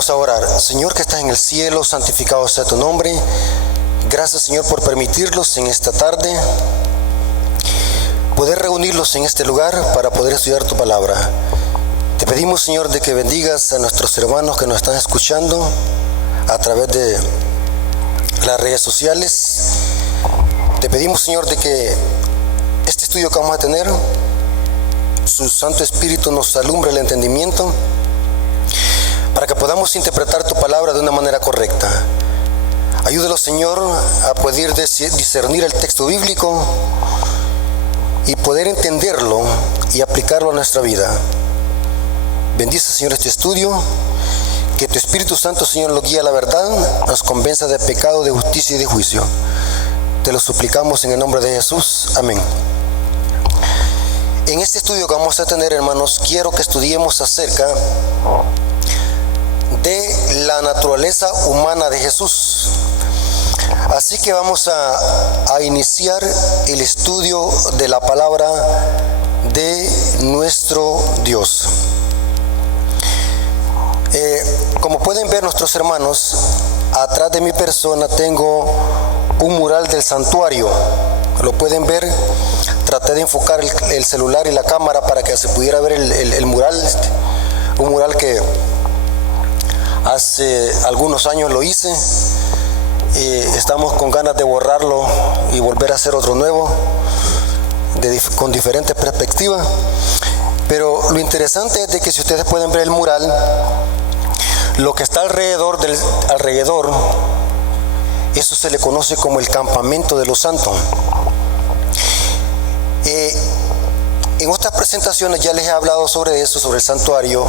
Vamos a orar. Señor que estás en el cielo, santificado sea tu nombre. Gracias, Señor, por permitirnos en esta tarde poder reunirlos en este lugar para poder estudiar tu palabra. Te pedimos, Señor, de que bendigas a nuestros hermanos que nos están escuchando a través de las redes sociales. Te pedimos, Señor, de que este estudio que vamos a tener, su Santo Espíritu nos alumbre el entendimiento para que podamos interpretar tu palabra de una manera correcta. Ayúdalo, Señor, a poder discernir el texto bíblico y poder entenderlo y aplicarlo a nuestra vida. Bendice, Señor, este estudio, que tu Espíritu Santo, Señor, lo guíe a la verdad, nos convenza de pecado, de justicia y de juicio. Te lo suplicamos en el nombre de Jesús. Amén. En este estudio que vamos a tener, hermanos, quiero que estudiemos acerca de la naturaleza humana de Jesús. Así que vamos a iniciar el estudio de la palabra de nuestro Dios. Como pueden ver nuestros hermanos, atrás de mi persona tengo un mural del santuario. Lo pueden ver. Traté de enfocar el celular y la cámara para que se pudiera ver el mural. Un mural que hace algunos años lo hice. Estamos con ganas de borrarlo y volver a hacer otro nuevo con diferentes perspectivas. Pero lo interesante es de que si ustedes pueden ver el mural, lo que está alrededor, eso se le conoce como el campamento de los santos. En otras presentaciones ya les he hablado sobre eso, sobre el santuario,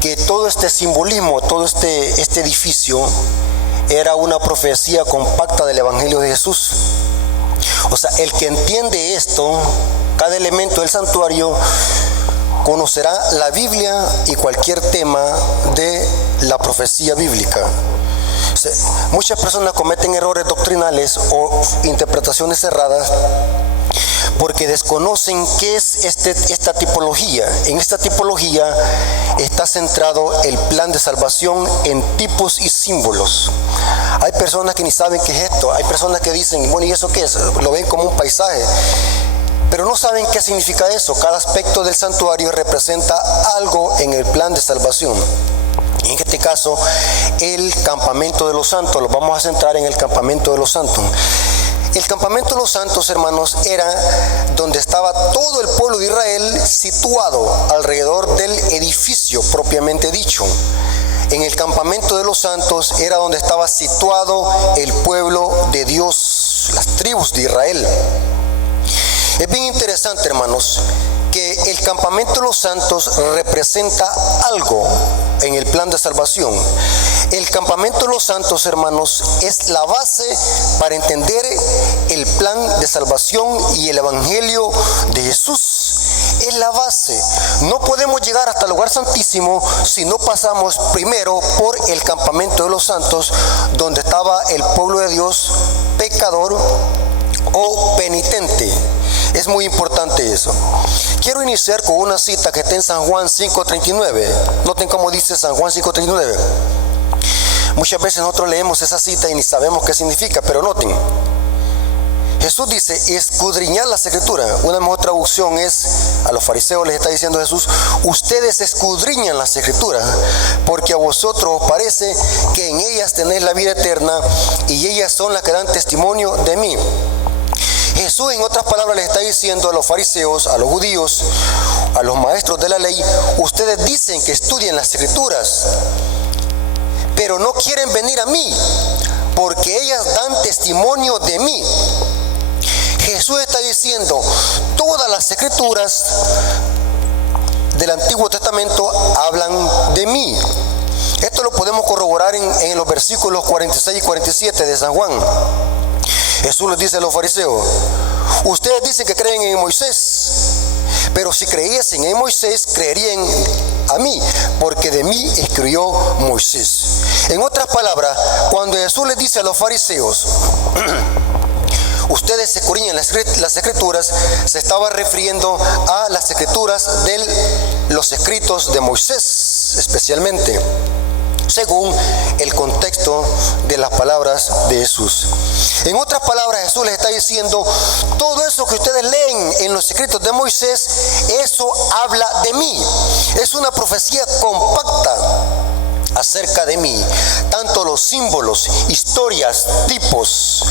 que todo este simbolismo, todo este edificio era una profecía compacta del Evangelio de Jesús. O sea, el que entiende esto, cada elemento del santuario, conocerá la Biblia y cualquier tema de la profecía bíblica. O sea, muchas personas cometen errores doctrinales o interpretaciones erradas porque desconocen qué es esta tipología. En esta tipología está centrado el plan de salvación en tipos y símbolos. Hay personas que ni saben qué es esto. Hay personas que dicen, bueno, ¿y eso qué es? Lo ven como un paisaje, pero no saben qué significa eso. Cada aspecto del santuario representa algo en el plan de salvación. En este caso, el campamento de los santos. Lo vamos a centrar en el campamento de los santos. El campamento de los santos, hermanos, era donde estaba todo el pueblo de Israel situado alrededor del edificio propiamente dicho. En el campamento de los santos era donde estaba situado el pueblo de Dios, las tribus de Israel. Es bien interesante, hermanos, que el campamento de los santos representa algo en el plan de salvación. El campamento de los santos, hermanos, es la base para entender el plan de salvación y el evangelio de Jesús. Es la base. No podemos llegar hasta el lugar santísimo si no pasamos primero por el campamento de los santos, donde estaba el pueblo de Dios pecador o penitente. Es muy importante eso. Quiero iniciar con una cita que está en San Juan 5:39. Noten cómo dice San Juan 5:39. Muchas veces nosotros leemos esa cita y ni sabemos qué significa, pero noten. Jesús dice, escudriñad las escrituras. Una mejor traducción es, a los fariseos les está diciendo Jesús, ustedes escudriñan las escrituras, porque a vosotros os parece que en ellas tenéis la vida eterna y ellas son las que dan testimonio de mí. Jesús, en otras palabras, le está diciendo a los fariseos, a los judíos, a los maestros de la ley, ustedes dicen que estudian las escrituras, pero no quieren venir a mí, porque ellas dan testimonio de mí. Jesús está diciendo, todas las escrituras del Antiguo Testamento hablan de mí. Esto lo podemos corroborar en los versículos 46 y 47 de San Juan. Jesús les dice a los fariseos, ustedes dicen que creen en Moisés, pero si creyesen en Moisés, creerían a mí, porque de mí escribió Moisés. En otras palabras, cuando Jesús les dice a los fariseos, ustedes escudriñan las escrituras, se estaba refiriendo a las escrituras de los escritos de Moisés, especialmente. según el contexto de las palabras de Jesús. En otras palabras, Jesús les está diciendo, todo eso que ustedes leen en los escritos de Moisés, eso habla de mí. Es una profecía compacta acerca de mí. Tanto los símbolos, historias, tipos,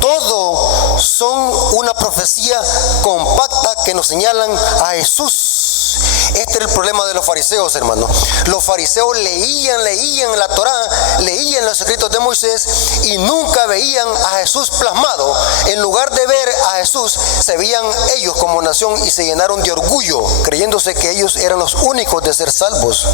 todo son una profecía compacta que nos señalan a Jesús. Este era el problema de los fariseos, hermanos. Los fariseos leían la Torá, leían los escritos de Moisés y nunca veían a Jesús plasmado. En lugar de ver a Jesús, se veían ellos como nación y se llenaron de orgullo, creyéndose que ellos eran los únicos de ser salvos.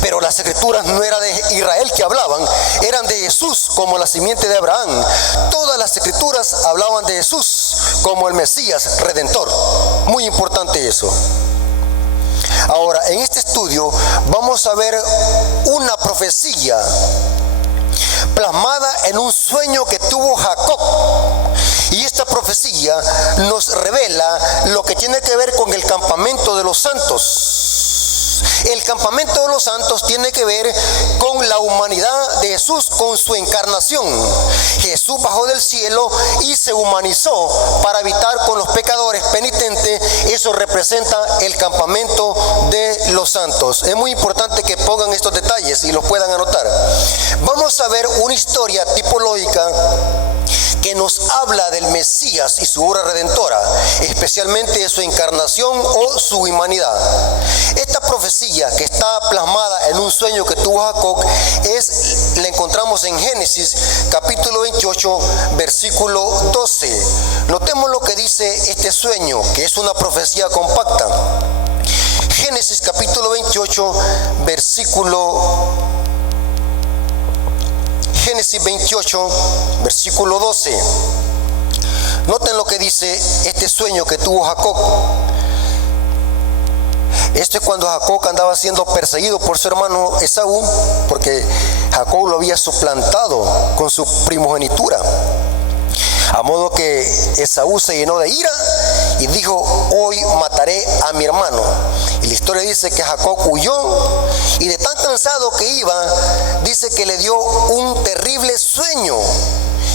Pero las escrituras no eran de Israel que hablaban, eran de Jesús como la simiente de Abraham. Todas las escrituras hablaban de Jesús como el Mesías Redentor. Muy importante eso. Ahora, en este estudio vamos a ver una profecía plasmada en un sueño que tuvo Jacob. Y esta profecía nos revela lo que tiene que ver con el campamento de los santos. El campamento de los santos tiene que ver con la humanidad de Jesús, con su encarnación. Jesús bajó del cielo y se humanizó para habitar con los pecadores penitentes. Eso representa el campamento de los santos. Es muy importante que pongan estos detalles y los puedan anotar. Vamos a ver una historia tipológica que nos habla del Mesías y su obra redentora, especialmente de su encarnación o su humanidad. Esta profecía que está plasmada en un sueño que tuvo Jacob la encontramos en Génesis capítulo 28 versículo 12. Notemos lo que dice este sueño, que es una profecía compacta. Génesis capítulo 28 Génesis 28, versículo 12. Noten lo que dice este sueño que tuvo Jacob. Esto es cuando Jacob andaba siendo perseguido por su hermano Esaú, porque Jacob lo había suplantado con su primogenitura. A modo que Esaú se llenó de ira y dijo, hoy mataré a mi hermano. Y la historia dice que Jacob huyó y de tan cansado que iba, dice que le dio un terrible sueño.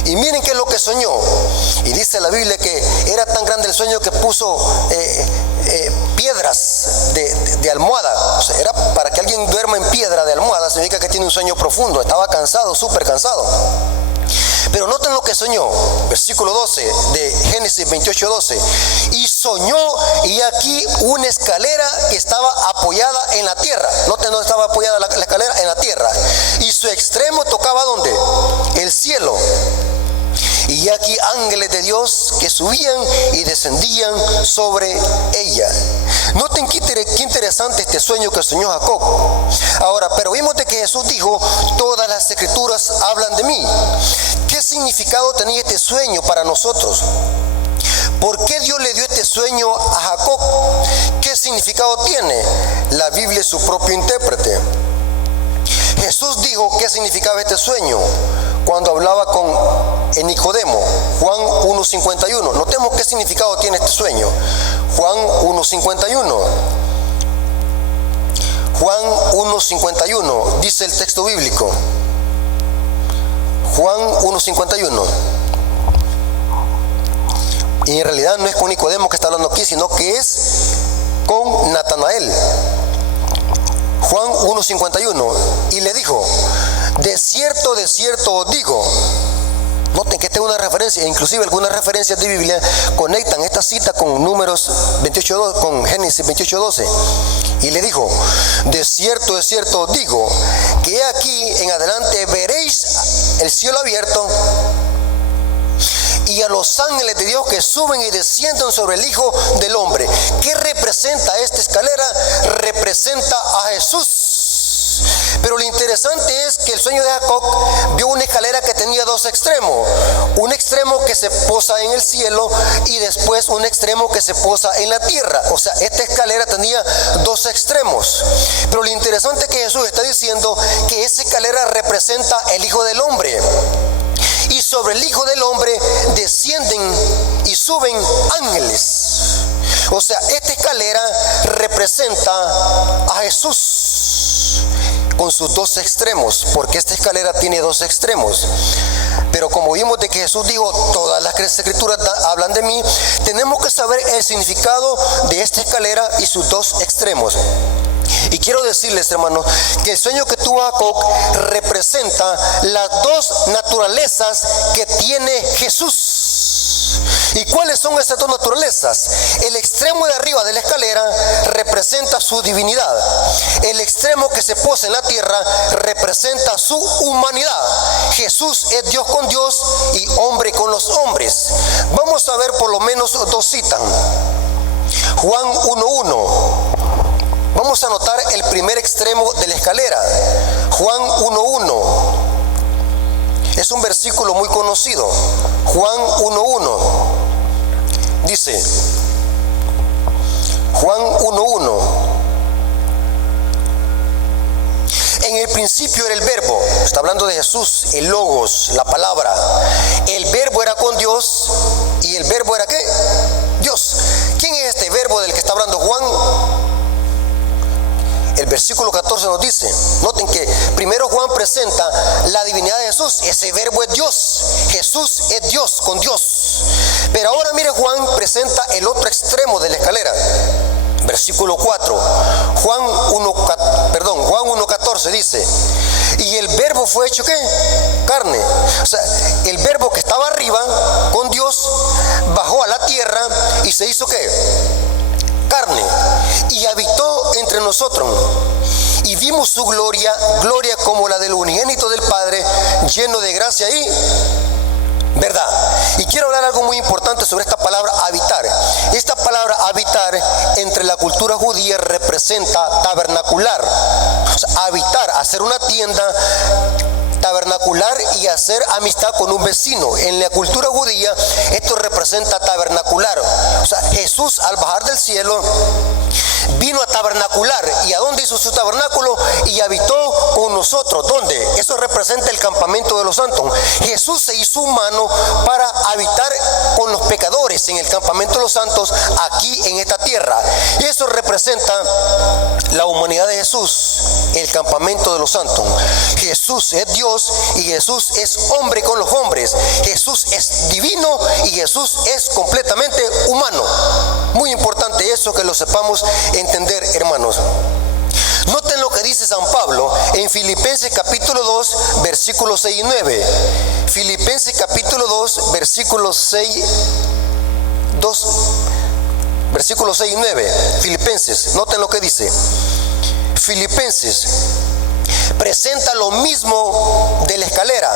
Y miren qué es lo que soñó. Y dice la Biblia que era tan grande el sueño que puso piedras de almohada. O sea, era para que alguien duerma en piedra de almohada, significa que tiene un sueño profundo. Estaba cansado, súper cansado. Pero noten lo que soñó, versículo 12 de Génesis 28, 12. Y soñó, y aquí una escalera que estaba apoyada en la tierra. Noten dónde estaba apoyada la escalera, en la tierra. Y su extremo tocaba ¿dónde? El cielo. Y aquí ángeles de Dios que subían y descendían sobre ella. Noten qué interesante este sueño que soñó Jacob. Ahora, pero vimos de que Jesús dijo, todas las escrituras hablan de mí. ¿Qué significado tenía este sueño para nosotros? ¿Por qué Dios le dio este sueño a Jacob? ¿Qué significado tiene? La Biblia es su propio intérprete. Jesús dijo qué significaba este sueño cuando hablaba con Nicodemo, Juan 1:51. Notemos qué significado tiene este sueño. Juan 1:51. Juan 1:51 dice el texto bíblico. Juan 1:51. Y en realidad no es con Nicodemo que está hablando aquí, sino que es con Natanael. Juan 1:51. Y le dijo, de cierto os digo. Noten que esta es una referencia, inclusive algunas referencias de Biblia conectan esta cita con Números 28, con Génesis 28:12. Y le dijo, de cierto os digo, que aquí en adelante veréis el cielo abierto y a los ángeles de Dios que suben y descienden sobre el Hijo del Hombre. ¿Qué representa esta escalera? Representa a Jesús. Pero lo interesante es que el sueño de Jacob vio una escalera que tenía dos extremos. Un extremo que se posa en el cielo y después un extremo que se posa en la tierra. O sea, esta escalera tenía dos extremos. Pero lo interesante es que Jesús está diciendo que esa escalera representa el Hijo del Hombre. Y sobre el Hijo del Hombre descienden y suben ángeles. O sea, esta escalera representa a Jesús. con sus dos extremos, porque esta escalera tiene dos extremos. Pero como vimos de que Jesús dijo, todas las escrituras hablan de mí, tenemos que saber el significado de esta escalera y sus dos extremos. Y quiero decirles, hermanos, que el sueño que tuvo Habacuc representa las dos naturalezas que tiene Jesús. ¿Y cuáles son esas dos naturalezas? El extremo de arriba de la escalera representa su divinidad. El extremo que se posa en la tierra representa su humanidad. Jesús es Dios con Dios y hombre con los hombres. Vamos a ver por lo menos dos citas. Juan 1:1. Vamos a notar el primer extremo de la escalera. Juan 1:1. Es un versículo muy conocido. Juan 1:1. Dice, Juan 1:1. En el principio era el verbo. Está hablando de Jesús, el logos, la palabra. El verbo era con Dios. ¿Y el verbo era qué? Dios. ¿Quién es este verbo del que está hablando Juan? El versículo 14 nos dice, noten que primero Juan presenta la divinidad de Jesús. Ese verbo es Dios. Jesús es Dios con Dios. Pero ahora mire, Juan presenta el otro extremo de la escalera. Versículo 4. Juan 1:14 dice, y el verbo fue hecho ¿qué? Carne. O sea, el verbo que estaba arriba con Dios bajó a la tierra y se hizo ¿qué? Carne, y habitó entre nosotros, y vimos su gloria, gloria como la del unigénito del Padre, lleno de gracia y verdad. Y quiero hablar algo muy importante sobre esta palabra habitar. Esta palabra habitar entre la cultura judía representa tabernacular. O sea, habitar, hacer una tienda, tabernacular y hacer amistad con un vecino. En la cultura judía esto representa tabernacular. O sea, Jesús al bajar del cielo vino a tabernacular. ¿Y a dónde hizo su tabernáculo? Y habitó con nosotros. ¿Dónde? Eso representa el campamento de los santos. Jesús se hizo humano para habitar con los pecadores en el campamento de los santos aquí en esta tierra. Y eso representa la humanidad de Jesús, el campamento de los santos. Jesús es Dios y Jesús es hombre con los hombres. Jesús es divino y Jesús es completamente humano. Muy importante eso, que lo sepamos entender, hermanos. Noten lo que dice San Pablo en Filipenses capítulo 2, versículos 6 y 9. Filipenses capítulo 2, versículos 6, 2, versículos 6 y 9. Filipenses, noten lo que dice. Filipenses presenta lo mismo de la escalera,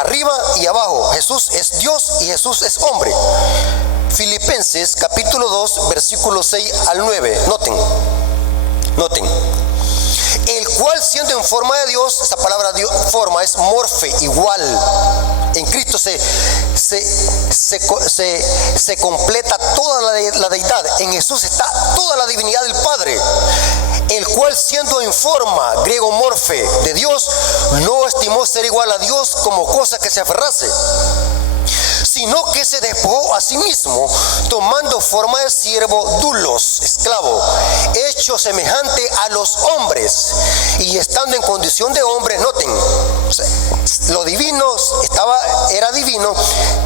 arriba y abajo. Jesús es Dios y Jesús es hombre. Filipenses capítulo 2, versículos 6 al 9. Noten. El cual, siendo en forma de Dios, esa palabra forma es morfe, igual. En Cristo se completa toda la deidad. En Jesús está toda la divinidad del Padre. El cual, siendo en forma, griego morfe, de Dios, no estimó ser igual a Dios como cosa que se aferrase, sino que se despojó a sí mismo, tomando forma de siervo, doulos, esclavo, hecho semejante a los hombres, y estando en condición de hombre, noten, lo divino era divino,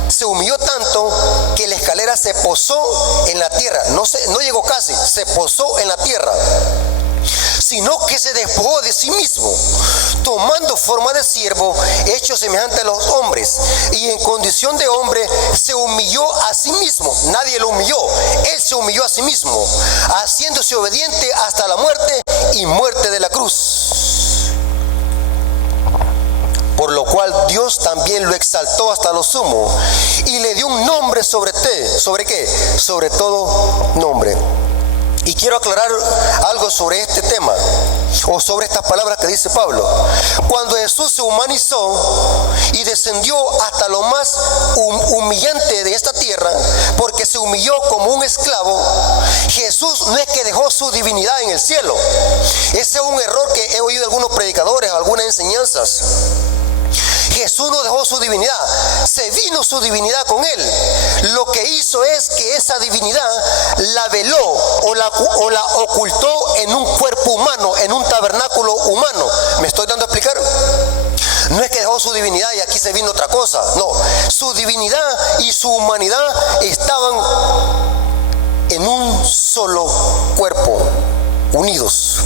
se humilló tanto que la escalera se posó en la tierra, no llegó casi, se posó en la tierra, sino que se despojó de sí mismo, tomando forma de siervo, hecho semejante a los hombres, y en condición de hombre se humilló a sí mismo. Nadie lo humilló, él se humilló a sí mismo, haciéndose obediente hasta la muerte y muerte de la cruz. Por lo cual Dios también lo exaltó hasta lo sumo y le dio un nombre sobre qué, sobre todo nombre. Y quiero aclarar algo sobre este tema, o sobre estas palabras que dice Pablo. Cuando Jesús se humanizó y descendió hasta lo más humillante de esta tierra, porque se humilló como un esclavo, Jesús no es que dejó su divinidad en el cielo. Ese es un error que he oído de algunos predicadores, algunas enseñanzas. Jesús no dejó su divinidad, se vino su divinidad con él. Lo que hizo es que esa divinidad la veló o la ocultó en un cuerpo humano, en un tabernáculo humano, ¿Me estoy dando a explicar? No es que dejó su divinidad y aquí se vino otra cosa. No, su divinidad y su humanidad estaban en un solo cuerpo, unidos.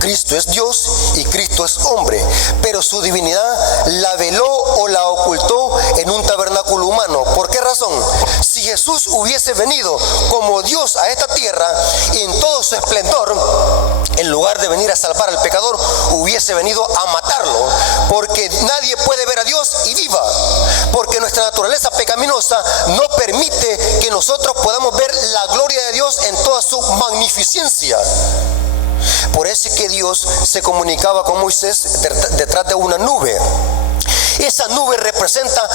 Cristo es Dios y Cristo es hombre, pero su divinidad la veló o la ocultó en un tabernáculo humano. ¿Por qué razón? Si Jesús hubiese venido como Dios a esta tierra y en todo su esplendor, en lugar de venir a salvar al pecador, hubiese venido a matarlo, porque nadie puede ver a Dios y viva, porque nuestra naturaleza pecaminosa no permite que nosotros podamos ver la gloria de Dios en toda su magnificencia. Por eso es que Dios se comunicaba con Moisés detrás de una nube. Esa nube representa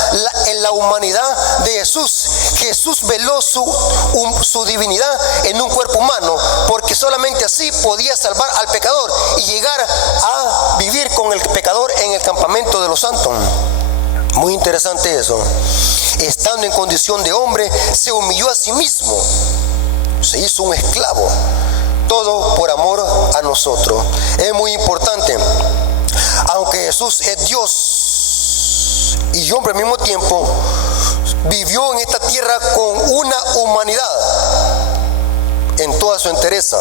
la humanidad de Jesús. Jesús veló su divinidad en un cuerpo humano, porque solamente así podía salvar al pecador y llegar a vivir con el pecador en el campamento de los santos. Muy interesante eso. Estando en condición de hombre, se humilló a sí mismo. Se hizo un esclavo. Todo por amor a nosotros. Es muy importante. Aunque Jesús es Dios y hombre al mismo tiempo, vivió en esta tierra con una humanidad en toda su entereza.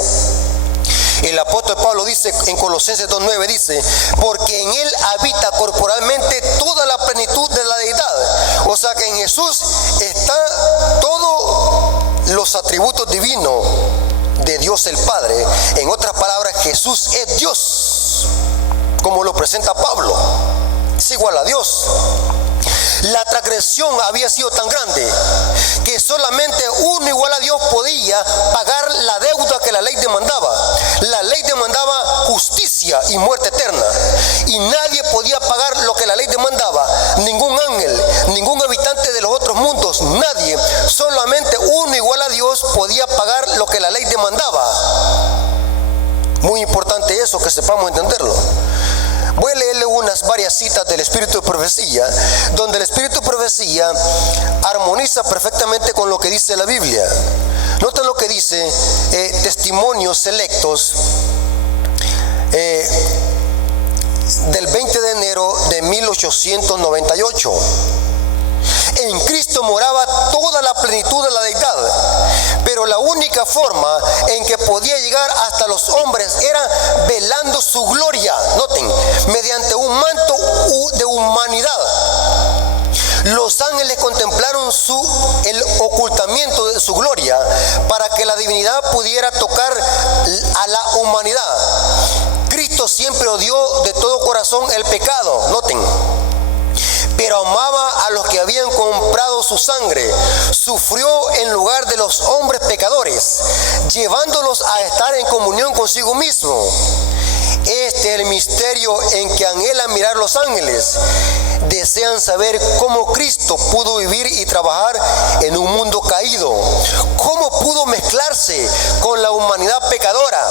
El apóstol Pablo dice en Colosenses 2:9, dice, porque en él habita corporalmente toda la plenitud de la deidad. O sea que en Jesús está todos los atributos divinos de Dios el Padre. En otras palabras, Jesús es Dios, como lo presenta Pablo. Es igual a Dios. La transgresión había sido tan grande que solamente uno igual a Dios podía pagar la deuda que la ley demandaba. La ley demandaba justicia y muerte eterna, y nadie podía pagar lo que la ley demandaba. Ningún ángel, ningún habitante de los otros mundos, nadie. Solamente uno igual a Dios podía pagar lo que la ley demandaba. Muy importante eso, que sepamos entenderlo. Voy a leerle varias citas del Espíritu de Profecía, donde el Espíritu de Profecía armoniza perfectamente con lo que dice la Biblia. Noten lo que dice Testimonios Selectos del 20 de enero de 1898. En Cristo moraba toda la plenitud de la deidad, pero la única forma en que podía llegar hasta los hombres era velando su gloria, noten, mediante un manto de humanidad. Los ángeles contemplaron el ocultamiento de su gloria para que la divinidad pudiera tocar a la humanidad. Cristo siempre odió de todo corazón el pecado, noten, pero amaba a los que habían comprado su sangre. Sufrió en lugar de los hombres pecadores, llevándolos a estar en comunión consigo mismo. Este es el misterio en que anhelan mirar los ángeles. Desean saber cómo Cristo pudo vivir y trabajar en un mundo caído. Cómo pudo mezclarse con la humanidad pecadora.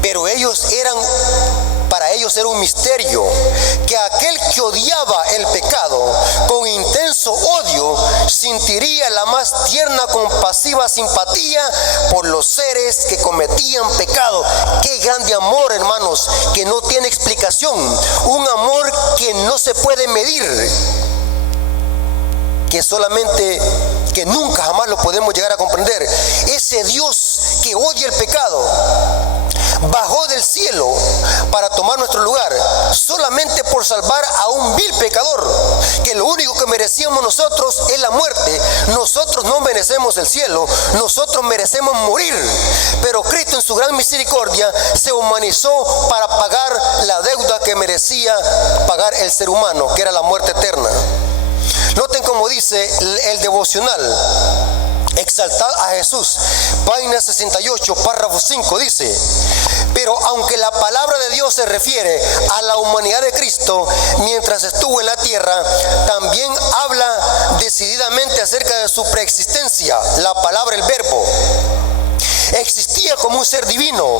Pero para ellos era un misterio que aquel que odiaba el pecado con intenso odio sentiría la más tierna, compasiva simpatía por los seres que cometían pecado. Qué grande amor, hermanos, que no tiene explicación, un amor que no se puede medir, que nunca jamás lo podemos llegar a comprender. Ese Dios que odia el pecado bajó del cielo para tomar nuestro lugar, solamente por salvar a un vil pecador, que lo único que merecíamos nosotros es la muerte. Nosotros no merecemos el cielo, nosotros merecemos morir, pero Cristo en su gran misericordia se humanizó para pagar la deuda que merecía pagar el ser humano, que era la muerte eterna. Noten cómo dice el devocional Exaltad a Jesús, página 68, párrafo 5, dice: pero aunque la palabra de Dios se refiere a la humanidad de Cristo mientras estuvo en la tierra, también habla decididamente acerca de su preexistencia. La palabra, el verbo, existía como un ser divino,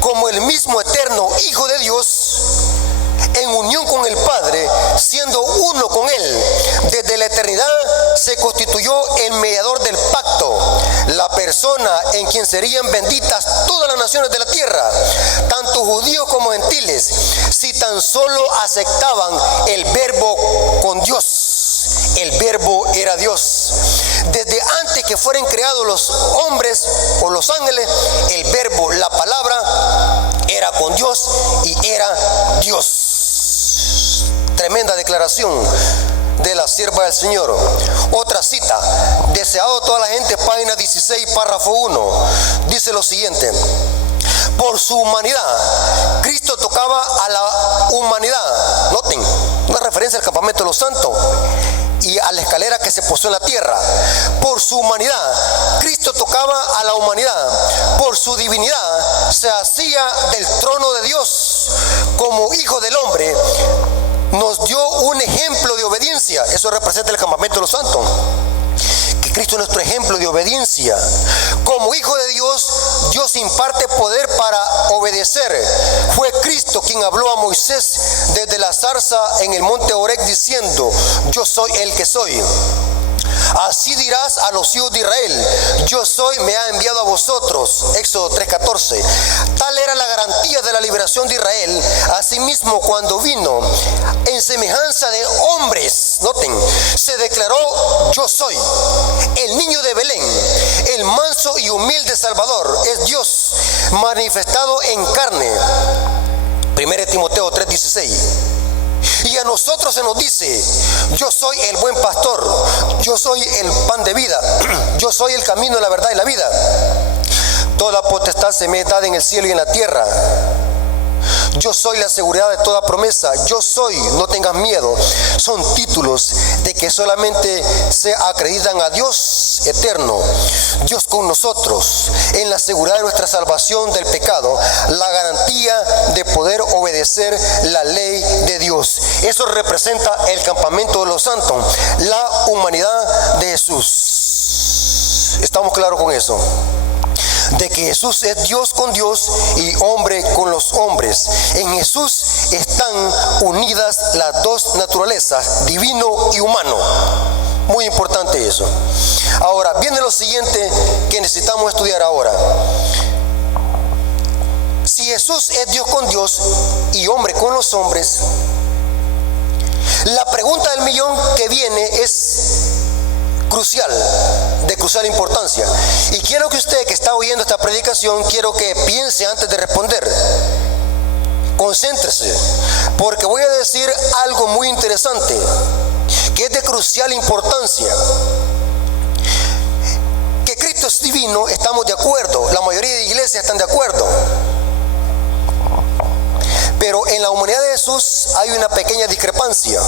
como el mismo eterno Hijo de Dios, en unión con el Padre, siendo uno con Él. Desde la eternidad se constituyó el mediador del pacto. la persona en quien serían benditas todas las naciones de la tierra, tanto judíos como gentiles, si tan solo aceptaban el verbo con Dios. El verbo era Dios. Desde antes que fueran creados los hombres o los ángeles, el verbo, la palabra, era con Dios y era Dios. Tremenda declaración de la sierva del Señor. Otra cita, deseado toda la gente, página 16, párrafo 1, dice lo siguiente: por su humanidad, Cristo tocaba a la humanidad. Noten, una referencia al campamento de los santos y a la escalera que se posó en la tierra. Por su humanidad, Cristo tocaba a la humanidad. Por su divinidad, se hacía del trono de Dios. Como hijo del hombre, nos dio un ejemplo de obediencia. Eso representa el campamento de los santos, que Cristo es nuestro ejemplo de obediencia. Como hijo de Dios, Dios imparte poder para obedecer. Fue Cristo quien habló a Moisés desde la zarza en el monte Horeb diciendo: yo soy el que soy. Así dirás a los hijos de Israel: yo soy, me ha enviado a vosotros. Éxodo 3:14. Tal era la garantía de la liberación de Israel. Asimismo, cuando vino en semejanza de hombres, noten, se declaró: yo soy. El niño de Belén, el manso y humilde Salvador, es Dios manifestado en carne. 1 Timoteo 3:16. Y a nosotros se nos dice: yo soy el buen pastor, yo soy el pan de vida, yo soy el camino, la verdad y la vida. Toda potestad se me es dada en el cielo y en la tierra. Yo soy la seguridad de toda promesa. Yo soy, no tengas miedo. Son títulos de que solamente se acreditan a Dios eterno, Dios con nosotros, en la seguridad de nuestra salvación del pecado, la garantía de poder obedecer la ley de Dios. Eso representa el campamento de los santos, la humanidad de Jesús. ¿Estamos claros con eso? De que Jesús es Dios con Dios y hombre con los hombres. En Jesús están unidas las dos naturalezas, divino y humano. Muy importante eso. Ahora, viene lo siguiente que necesitamos estudiar ahora. Si Jesús es Dios con Dios y hombre con los hombres, la pregunta del millón que viene es crucial, de crucial importancia. Y quiero que usted que está oyendo esta predicación, quiero que piense antes de responder. Concéntrese, porque voy a decir algo muy interesante, que es de crucial importancia. Que Cristo es divino, estamos de acuerdo, la mayoría de iglesias están de acuerdo. Pero en la humanidad de Jesús hay una pequeña discrepancia.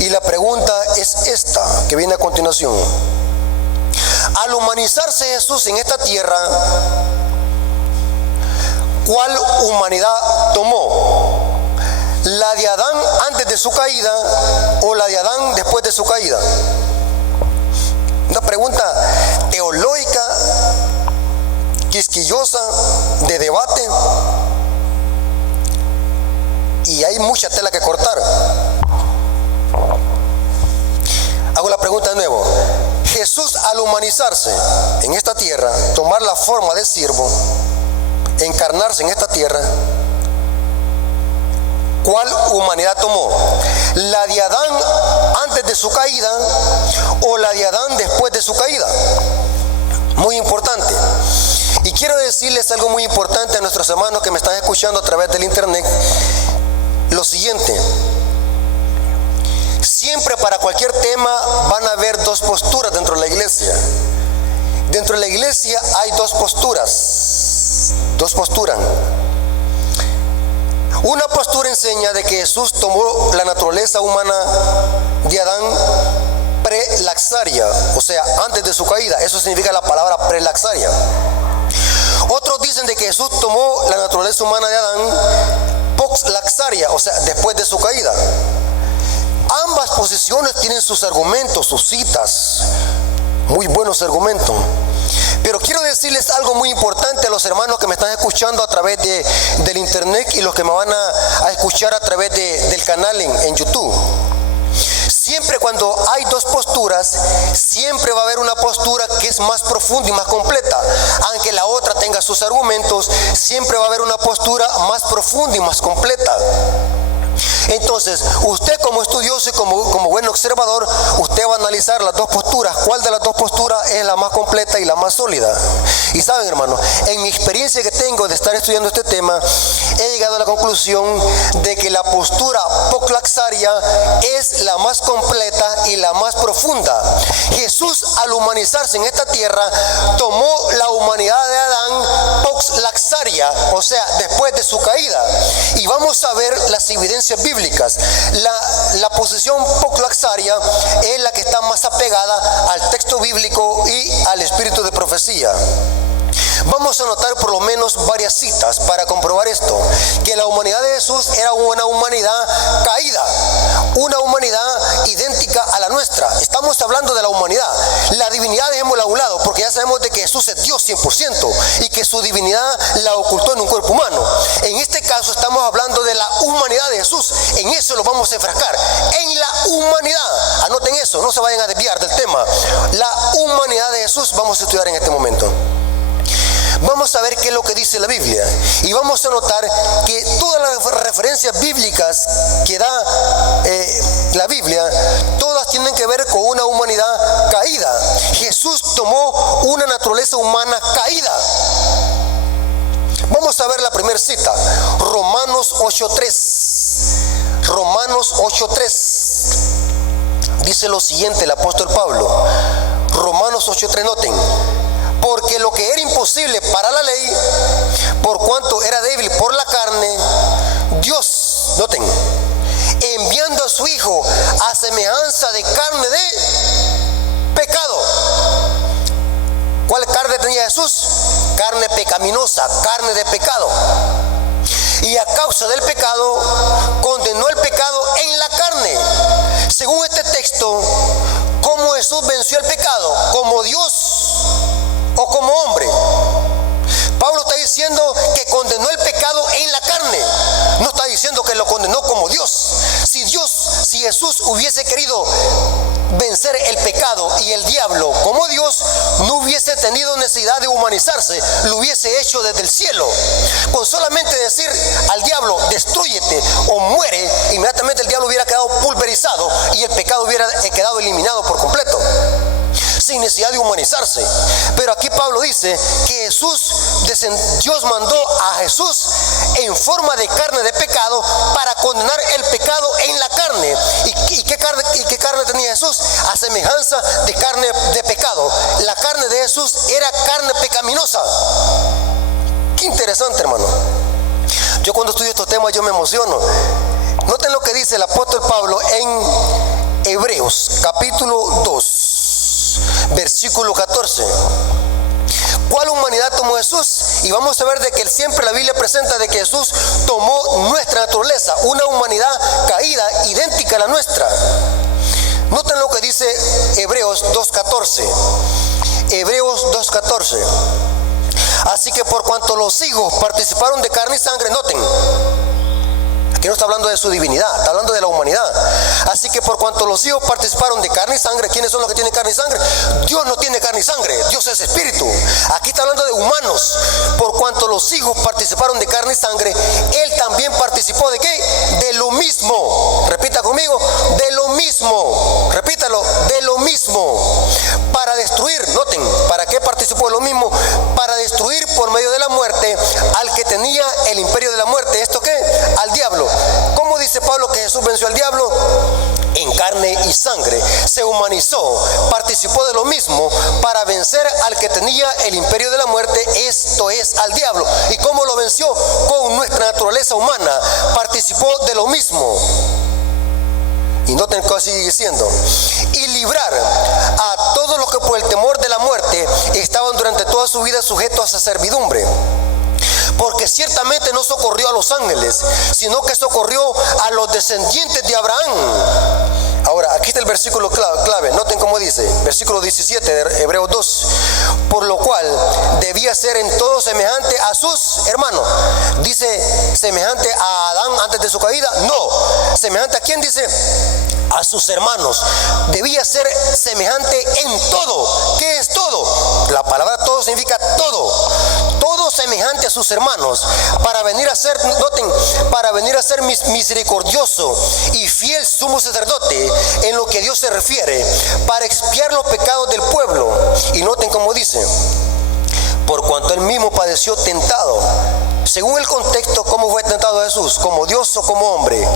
Y la pregunta es esta, que viene a continuación. Al humanizarse Jesús en esta tierra, ¿cuál humanidad tomó? ¿La de Adán antes de su caída o la de Adán después de su caída? Una pregunta teológica, quisquillosa, de debate, y hay mucha tela que cortar. Hago la pregunta de nuevo. Jesús, al humanizarse en esta tierra, tomar la forma de siervo, encarnarse en esta tierra, ¿cuál humanidad tomó? ¿La de Adán antes de su caída o la de Adán después de su caída? Muy importante. Y quiero decirles algo muy importante a nuestros hermanos que me están escuchando a través del internet. Lo siguiente: siempre para cualquier tema van a haber dos posturas dentro de la iglesia. Dentro de la iglesia hay dos posturas. Dos posturas. Una postura enseña de que Jesús tomó la naturaleza humana de Adán prelaxaria, o sea, antes de su caída. Eso significa la palabra prelaxaria. Otros dicen de que Jesús tomó la naturaleza humana de Adán post-laxaria, o sea, después de su caída. Ambas posiciones tienen sus argumentos, sus citas, muy buenos argumentos. Pero quiero decirles algo muy importante a los hermanos que me están escuchando a través del internet y los que me van a escuchar a través del canal en YouTube. siempre cuando hay dos posturas, siempre va a haber una postura que es más profunda y más completa. Aunque la otra tenga sus argumentos, siempre va a haber una postura más profunda y más completa. Entonces, usted como estudioso y como buen observador, usted va a analizar las dos posturas. ¿Cuál de las dos posturas es la más completa y la más sólida? Y saben, hermano, en mi experiencia que tengo de estar estudiando este tema, he llegado a la conclusión de que la postura poclaxaria es la más completa y la más profunda. Jesús, al humanizarse en esta tierra, tomó la humanidad de Adán poclaxaria, o sea, después de su caída. Y vamos a ver las evidencias bíblicas. La posición poclaxaria es la que está más apegada al texto bíblico y al espíritu de profecía. Vamos a notar por lo menos varias citas para comprobar esto, que la humanidad de Jesús era una humanidad caída, una humanidad idéntica a la nuestra. Estamos hablando de la humanidad. La divinidad dejémosla a un lado, porque ya sabemos de que Jesús es Dios 100% y que su divinidad la ocultó en un cuerpo humano. En este caso estamos hablando de la humanidad de Jesús. En eso lo vamos a enfrascar, en la humanidad. Anoten eso, no se vayan a desviar del tema. La humanidad de Jesús vamos a estudiar en este momento. Vamos a ver qué es lo que dice la Biblia y vamos a notar que todas las referencias bíblicas que da la Biblia, todas tienen que ver con una humanidad caída. Jesús tomó una naturaleza humana caída. Vamos a ver la primera cita, Romanos 8:3. Romanos 8:3 dice lo siguiente el apóstol Pablo. Romanos 8:3, noten. Porque lo que era imposible para la ley, por cuanto era débil por la carne, Dios, noten, enviando a su Hijo a semejanza de carne de pecado. ¿Cuál carne tenía Jesús? Carne pecaminosa, carne de pecado. Y a causa del pecado, condenó el pecado en la carne. Según este texto, ¿cómo Jesús venció el pecado? ¿Como Dios o como hombre? Pablo está diciendo que condenó el pecado en la carne. No está diciendo que lo condenó como Dios. Si Jesús hubiese querido vencer el pecado y el diablo como Dios, no hubiese tenido necesidad de humanizarse, lo hubiese hecho desde el cielo. Con solamente decir al diablo, destrúyete o muere, inmediatamente el diablo hubiera quedado pulverizado y el pecado hubiera quedado eliminado por completo, sin necesidad de humanizarse. Pero aquí Pablo dice que Dios mandó a Jesús en forma de carne de pecado para condenar el pecado en la carne. ¿Y qué carne tenía Jesús? A semejanza de carne de pecado. La carne de Jesús era carne pecaminosa. Qué interesante, hermano. Yo cuando estudio estos temas yo me emociono. Noten lo que dice el apóstol Pablo en Hebreos capítulo 2, versículo 14. ¿Cuál humanidad tomó Jesús? Y vamos a ver de que siempre la Biblia presenta de que Jesús tomó nuestra naturaleza, una humanidad caída, idéntica a la nuestra. Noten lo que dice Hebreos 2.14. Hebreos 2.14. Así que por cuanto los hijos participaron de carne y sangre, noten, aquí no está hablando de su divinidad, está hablando de la humanidad. Así que por cuanto los hijos participaron de carne y sangre, ¿quiénes son los que tienen carne y sangre? Dios no tiene carne y sangre, Dios es espíritu. Aquí está hablando de humanos. Por cuanto los hijos participaron de carne y sangre, Él también participó ¿de qué? De lo mismo. Repita conmigo, de lo mismo. Repítalo, de lo mismo. Para destruir, noten, ¿para qué participó de lo mismo? Para destruir por medio de la muerte al que tenía el imperio de la muerte. ¿Esto qué? Al diablo. ¿Cómo dice Pablo que Jesús venció al diablo? En carne y sangre. Se humanizó, participó de lo mismo para vencer al que tenía el imperio de la muerte, esto es, al diablo. ¿Y cómo lo venció? Con nuestra naturaleza humana. Participó de lo mismo. Y noten que sigue diciendo, y librar a todos los que por el temor de la muerte estaban durante toda su vida sujetos a servidumbre. Porque ciertamente no socorrió a los ángeles, sino que socorrió a los descendientes de Abraham. Ahora, aquí está el versículo clave. Noten cómo dice, versículo 17 de Hebreos 2. Por lo cual debía ser en todo semejante a sus hermanos. Dice, semejante a Adán antes de su caída. No, semejante a quién dice. a sus hermanos. Debía ser semejante en todo. ¿Qué es todo? La palabra todo significa todo. Todo semejante a sus hermanos, para venir a ser, noten, para venir a ser misericordioso y fiel sumo sacerdote en lo que Dios se refiere, para expiar los pecados del pueblo. Y noten cómo dice: por cuanto él mismo padeció tentado. Según el contexto, ¿cómo fue tentado Jesús? ¿Como Dios o como hombre?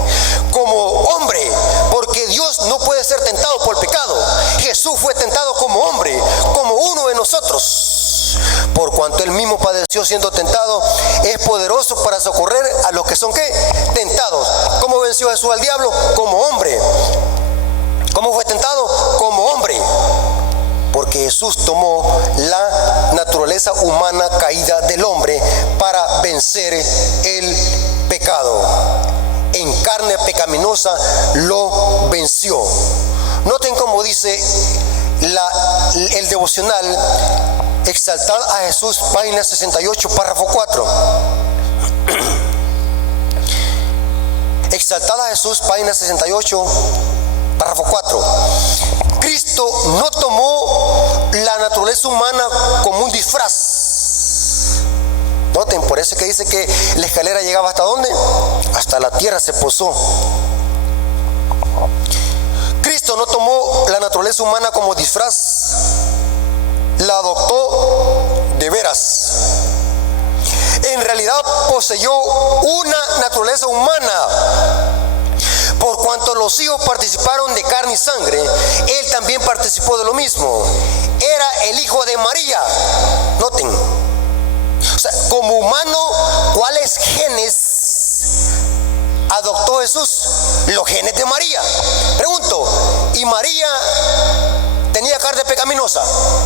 Como hombre, porque Dios no puede ser tentado por pecado. Jesús fue tentado como hombre, como uno de nosotros. Por cuanto él mismo padeció siendo tentado, es poderoso para socorrer a los que son, ¿qué? Tentados. ¿Cómo venció Jesús al diablo? Como hombre. ¿Cómo fue tentado? Como hombre. Porque Jesús tomó la naturaleza humana caída del hombre para vencer el pecado. En carne pecaminosa lo venció. Noten cómo dice el devocional: exaltad a Jesús, página 68, párrafo 4. Exaltad a Jesús, página 68, párrafo 4. Cristo no tomó la naturaleza humana como un disfraz. Noten, por eso que dice que la escalera llegaba ¿hasta dónde? Hasta la tierra se posó. Cristo no tomó la naturaleza humana como disfraz, la adoptó de veras. En realidad poseyó una naturaleza humana. Por cuanto los hijos participaron de carne y sangre, él también participó de lo mismo. Era el hijo de María. Noten, o sea, como humano, ¿cuáles genes adoptó Jesús? Los genes de María. Pregunto, ¿y María tenía carne pecaminosa?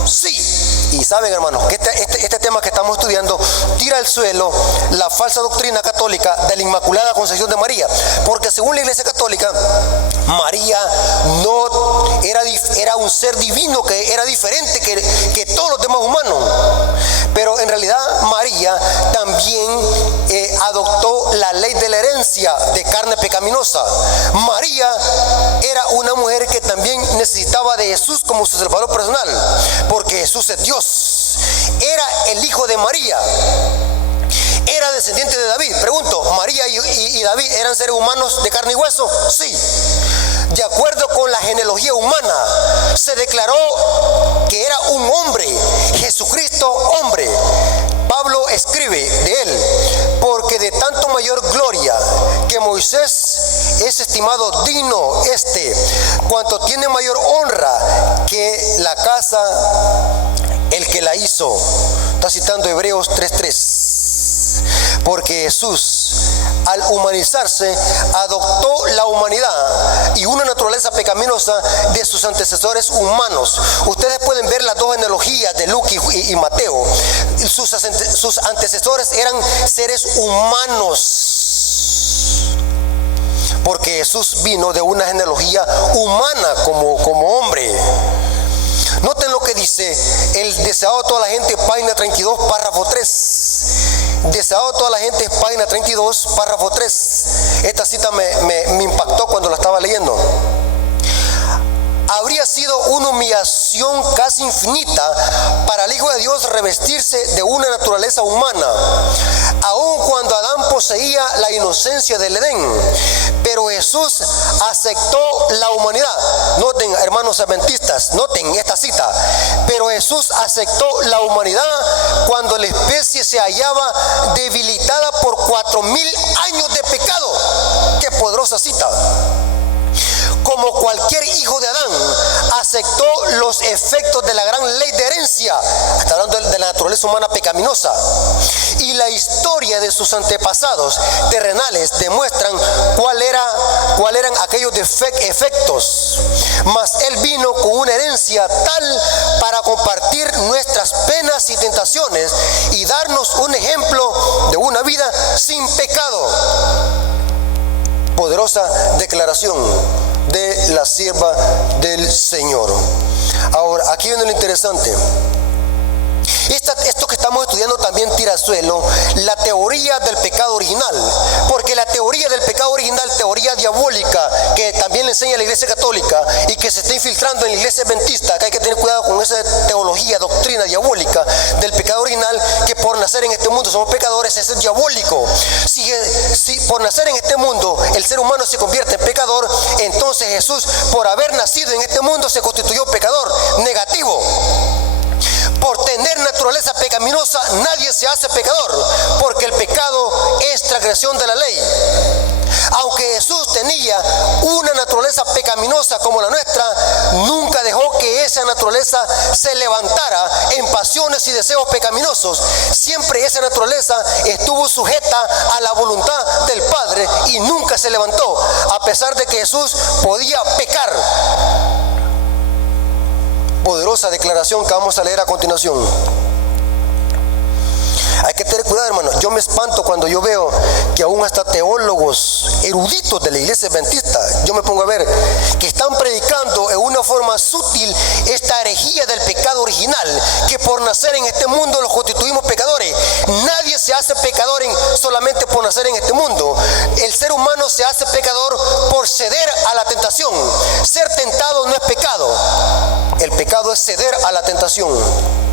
Sí. Y saben, hermanos, que este tema que estamos estudiando tira al suelo la falsa doctrina católica de la Inmaculada Concepción de María. Porque según la Iglesia Católica, María no era un ser divino que era diferente que todos los demás humanos. Pero en realidad María también adoptó la ley de la herencia de carne pecaminosa. María era una mujer que también necesitaba de Jesús como su salvador personal, porque Jesús es Dios. Era el hijo de María. Era descendiente de David. Pregunto, ¿María y David eran seres humanos de carne y hueso? Sí. De acuerdo con la genealogía humana, se declaró que era un hombre, Jesucristo hombre. Pablo escribe de él: porque de tanto mayor gloria que Moisés es estimado digno cuanto tiene mayor honra que la casa el que la hizo. Está citando Hebreos 3:3. Porque Jesús, al humanizarse, adoptó la humanidad y una naturaleza pecaminosa de sus antecesores humanos. Ustedes pueden ver las dos genealogías de Lucas y Mateo. Sus antecesores eran seres humanos, porque Jesús vino de una genealogía humana como hombre. Noten lo que dice el deseado de toda la gente, página 32, párrafo 3. Deseado de toda la gente, página 32, párrafo 3. Esta cita me impactó cuando la estaba leyendo. Habría sido una humillación casi infinita para el Hijo de Dios revestirse de una naturaleza humana, aun cuando Adán poseía la inocencia del Edén. Pero Jesús aceptó la humanidad. Noten, hermanos adventistas, noten esta cita. Pero Jesús aceptó la humanidad cuando la especie se hallaba debilitada por 4,000 años de pecado. ¡Qué poderosa cita! Como cualquier hijo de Adán, aceptó los efectos de la gran ley de herencia. Está hablando de la naturaleza humana pecaminosa. Y la historia de sus antepasados terrenales demuestran cuál eran aquellos efectos. Mas Él vino con una herencia tal para compartir nuestras penas y tentaciones y darnos un ejemplo de una vida sin pecado. Poderosa declaración de la sierva del Señor. Ahora, aquí viene lo interesante. Esto que estamos estudiando también tira al suelo la teoría del pecado original, porque la teoría del pecado original, teoría diabólica que que también le enseña la Iglesia Católica y que se está infiltrando en la Iglesia Adventista, que hay que tener cuidado con esa teología, doctrina diabólica del pecado original, que por nacer en este mundo somos pecadores, eso es diabólico. Si por nacer en este mundo el ser humano se convierte en pecador, entonces Jesús, por haber nacido en este mundo, se constituyó pecador. Negativo. Por tener naturaleza pecaminosa nadie se hace pecador, porque el pecado es transgresión de la ley. Aunque Jesús tenía una naturaleza pecaminosa como la nuestra, nunca dejó que esa naturaleza se levantara en pasiones y deseos pecaminosos. Siempre esa naturaleza estuvo sujeta a la voluntad del Padre y nunca se levantó, a pesar de que Jesús podía pecar. Poderosa declaración que vamos a leer a continuación. Hay que tener cuidado, hermano. Yo me espanto cuando yo veo que aún hasta teólogos eruditos de la Iglesia Adventista, yo me pongo a ver, que están predicando en una forma sutil esta herejía del pecado original, que por nacer en este mundo los constituimos pecadores. Nadie se hace pecador solamente por nacer en este mundo. El ser humano se hace pecador por ceder a la tentación. Ser tentado no es pecado. El pecado es ceder a la tentación.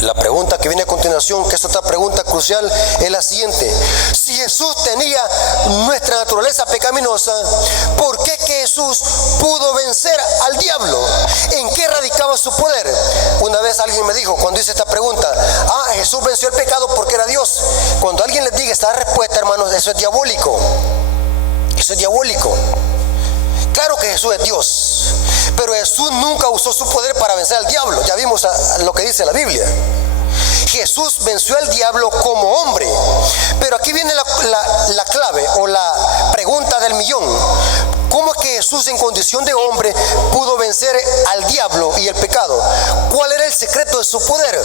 La pregunta que viene a continuación, que es otra pregunta crucial, es la siguiente. Si Jesús tenía nuestra naturaleza pecaminosa, ¿por qué que Jesús pudo vencer al diablo? ¿En qué radicaba su poder? Una vez alguien me dijo, cuando hice esta pregunta, Jesús venció el pecado porque era Dios. Cuando alguien les diga esta respuesta, hermanos, eso es diabólico. Eso es diabólico. Claro que Jesús es Dios, pero Jesús nunca usó su poder para vencer al diablo. Ya vimos lo que dice la Biblia. Jesús venció al diablo como hombre. Pero aquí viene la clave o la pregunta del millón. ¿Cómo es que Jesús en condición de hombre pudo vencer al diablo y el pecado? ¿Cuál era el secreto de su poder?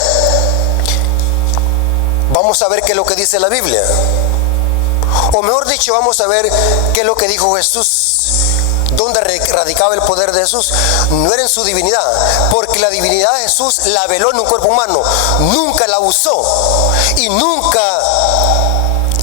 Vamos a ver qué es lo que dice la Biblia. O mejor dicho, vamos a ver qué es lo que dijo Jesús. ¿Dónde radicaba el poder de Jesús? No era en su divinidad, porque la divinidad de Jesús la veló en un cuerpo humano, nunca la usó y nunca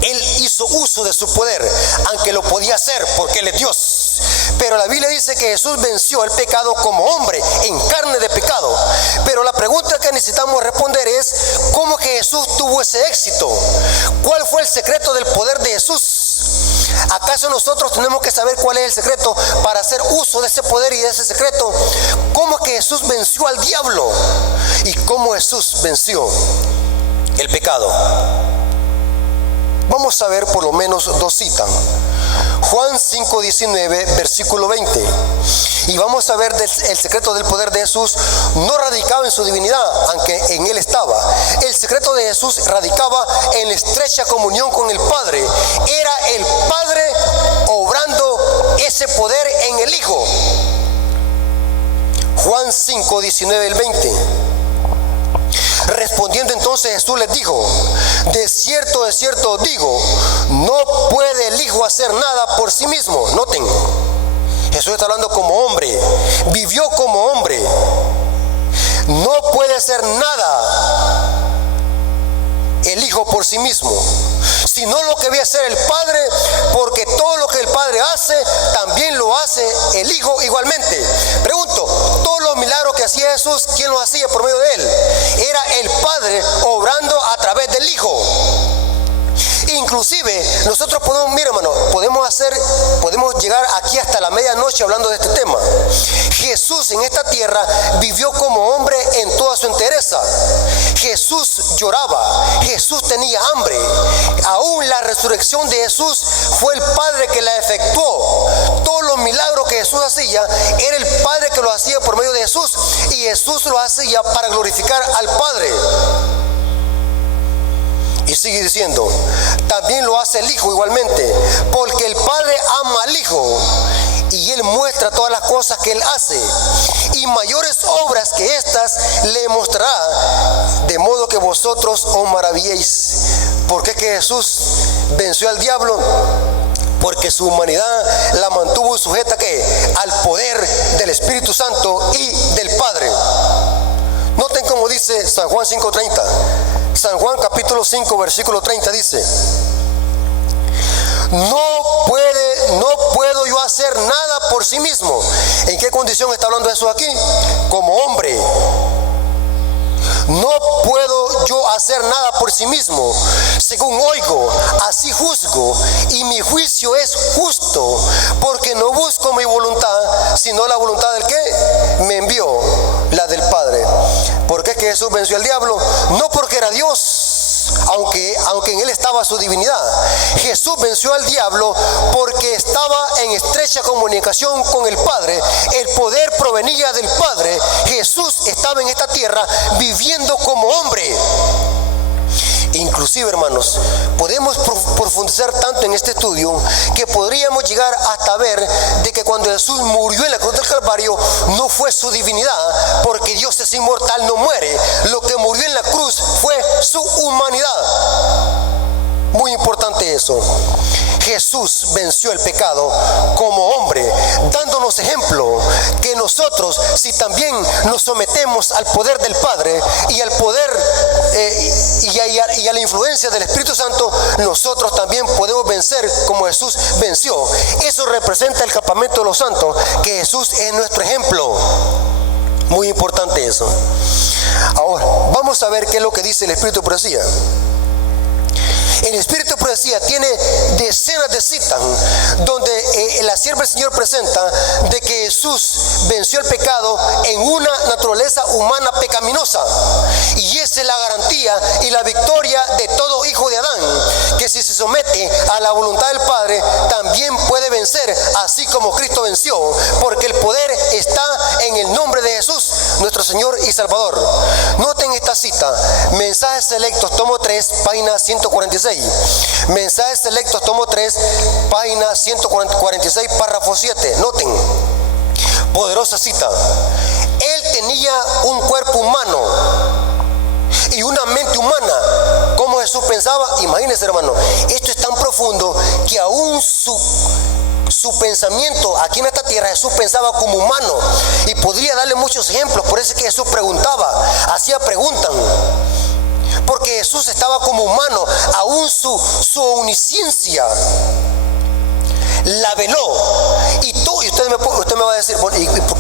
Él hizo uso de su poder, aunque lo podía hacer porque Él es Dios. Pero la Biblia dice que Jesús venció el pecado como hombre, en carne de pecado. Pero la pregunta que necesitamos responder es, ¿cómo que Jesús tuvo ese éxito? ¿Cuál fue el secreto del poder de Jesús? ¿Acaso nosotros tenemos que saber cuál es el secreto para hacer uso de ese poder y de ese secreto? ¿Cómo que Jesús venció al diablo? ¿Y cómo Jesús venció el pecado? Vamos a ver por lo menos dos citas. Juan 5:19, versículo 20. Y vamos a ver el secreto del poder de Jesús. No radicaba en su divinidad, aunque en Él estaba. El secreto de Jesús radicaba en la estrecha comunión con el Padre. Era el Padre obrando ese poder en el Hijo. Juan 5:19 al 20. Respondiendo entonces Jesús les dijo: de cierto os digo, no puede el Hijo hacer nada por sí mismo. Noten, Jesús está hablando como hombre, vivió como hombre. No puede hacer nada el Hijo por sí mismo, sino lo que debe hacer el Padre, porque todo lo que el Padre hace, también lo hace el Hijo igualmente. Pregunto, todos los milagros que hacía Jesús, ¿quién los hacía por medio de Él? Era el Padre obrando a través del Hijo. Inclusive nosotros podemos, mira hermano, podemos llegar aquí hasta la medianoche hablando de este tema. Jesús en esta tierra vivió como hombre en toda su entereza. Jesús lloraba, Jesús tenía hambre. Aún la resurrección de Jesús fue el Padre que la efectuó. Todos los milagros que Jesús hacía, era el Padre que lo hacía por medio de Jesús, y Jesús lo hacía para glorificar al Padre. Y sigue diciendo, también lo hace el Hijo igualmente, porque el Padre ama al Hijo y Él muestra todas las cosas que Él hace, y mayores obras que estas le mostrará, de modo que vosotros os maravilléis. ¿Por qué que Jesús venció al diablo? Porque su humanidad la mantuvo sujeta ¿qué? Al poder del Espíritu Santo y del Padre. Noten cómo dice San Juan 5:30. San Juan capítulo 5 versículo 30 dice: no puedo yo hacer nada por por sí mismo. ¿En qué condición está hablando Jesús aquí? Como hombre. No puedo yo hacer nada por sí mismo. Según oigo, así juzgo, y mi juicio es justo, porque no busco mi voluntad, sino la voluntad del que me envió, la del Padre. ¿Por qué es que Jesús venció al diablo? No porque era Dios, aunque en él estaba su divinidad. Jesús venció al diablo porque estaba en estrecha comunicación con el Padre. El poder provenía del Padre. Jesús estaba en esta tierra viviendo como hombre. Inclusive, hermanos, podemos profundizar tanto en este estudio que podríamos llegar hasta ver de que cuando Jesús murió en la cruz del Calvario no fue su divinidad, porque Dios es inmortal, no muere. Lo que murió en la cruz fue su humanidad. Muy importante eso. Jesús venció el pecado como hombre, dándonos ejemplo que nosotros, si también nos sometemos al poder del Padre y al poder y a la influencia del Espíritu Santo, nosotros también podemos vencer como Jesús venció. Eso representa el campamento de los santos, que Jesús es nuestro ejemplo. Muy importante eso. Ahora, vamos a ver qué es lo que dice el Espíritu de Profecía. El Espíritu de Profecía tiene decenas de citas donde la sierva del Señor presenta de que Jesús venció el pecado en una naturaleza humana pecaminosa, y esa es la garantía y la victoria de todo hijo de Adán, que si se somete a la voluntad del Padre también puede vencer, así como Cristo venció, porque el poder está en el nombre de Jesús, nuestro Señor y Salvador. Noten esta cita: Mensajes Selectos, tomo 3, página 146. Mensajes Selectos, tomo 3, página 146, párrafo 7. Noten, poderosa cita. Él tenía un cuerpo humano y una mente humana. ¿Cómo Jesús pensaba? Imagínense, hermano, esto es tan profundo que aún su pensamiento aquí en esta tierra, Jesús pensaba como humano, y podría darle muchos ejemplos. Por eso es que Jesús preguntaba, hacía preguntas, porque Jesús estaba como humano. Aún su omnisciencia la veló. Y usted me va a decir, bueno,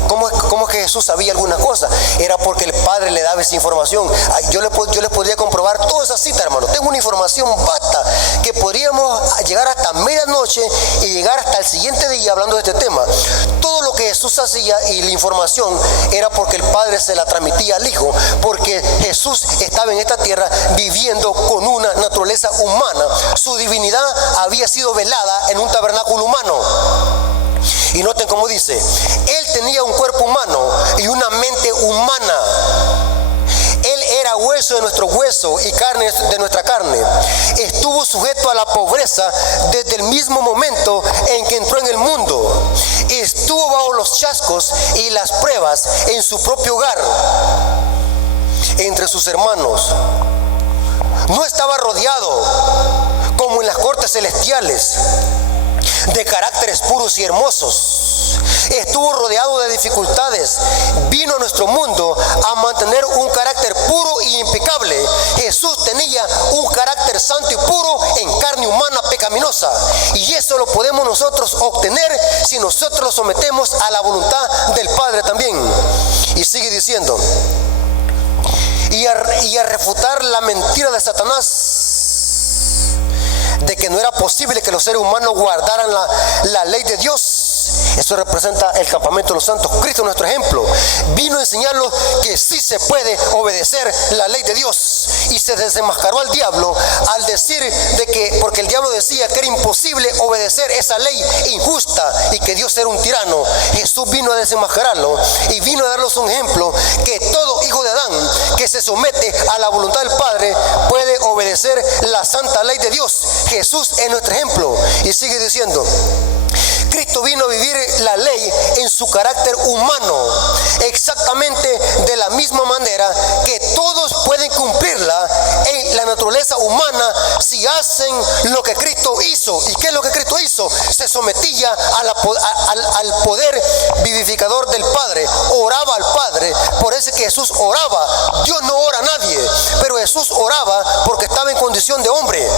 ¿cómo es que Jesús sabía algunas cosas? Era porque el Padre le daba esa información. Yo les podría comprobar toda esa cita, hermano. Tengo una información vasta que podríamos llegar hasta medianoche y llegar hasta el siguiente día hablando de este tema. Todo lo que Jesús hacía y la información era porque el Padre se la transmitía al Hijo, porque Jesús estaba en esta tierra viviendo con una naturaleza humana. Su divinidad había sido velada en un tabernáculo humano. Y noten cómo dice: Él tenía un cuerpo humano y una mente humana. Él era hueso de nuestro hueso y carne de nuestra carne. Estuvo sujeto a la pobreza desde el mismo momento en que entró en el mundo. Estuvo bajo los chascos y las pruebas en su propio hogar, entre sus hermanos. No estaba rodeado, como en las cortes celestiales, de caracteres puros y hermosos. Estuvo rodeado de dificultades. Vino a nuestro mundo a mantener un carácter puro y impecable. Jesús tenía un carácter santo y puro en carne humana pecaminosa, y eso lo podemos nosotros obtener si nosotros lo sometemos a la voluntad del Padre también. Y sigue diciendo: y a refutar la mentira de Satanás, de que no era posible que los seres humanos guardaran la ley de Dios. Eso representa el campamento de los santos. Cristo, nuestro ejemplo, vino a enseñarnos que sí se puede obedecer la ley de Dios, y se desenmascaró al diablo al decir de que, porque el diablo decía que era imposible obedecer esa ley injusta y que Dios era un tirano. Jesús vino a desenmascararlo y vino a darnos un ejemplo que todo hijo de Adán que se somete a la voluntad del Padre puede obedecer la santa ley de Dios. Jesús es nuestro ejemplo. Y sigue diciendo: Cristo vino a vivir la ley en su carácter humano, exactamente de la misma manera que todos pueden cumplirla en la naturaleza humana si hacen lo que Cristo hizo. ¿Y qué es lo que Cristo hizo? Se sometía al poder vivificador del Padre, oraba al Padre. Por eso es que Jesús oraba. Dios no ora a nadie, pero Jesús oraba porque estaba en condición de hombre.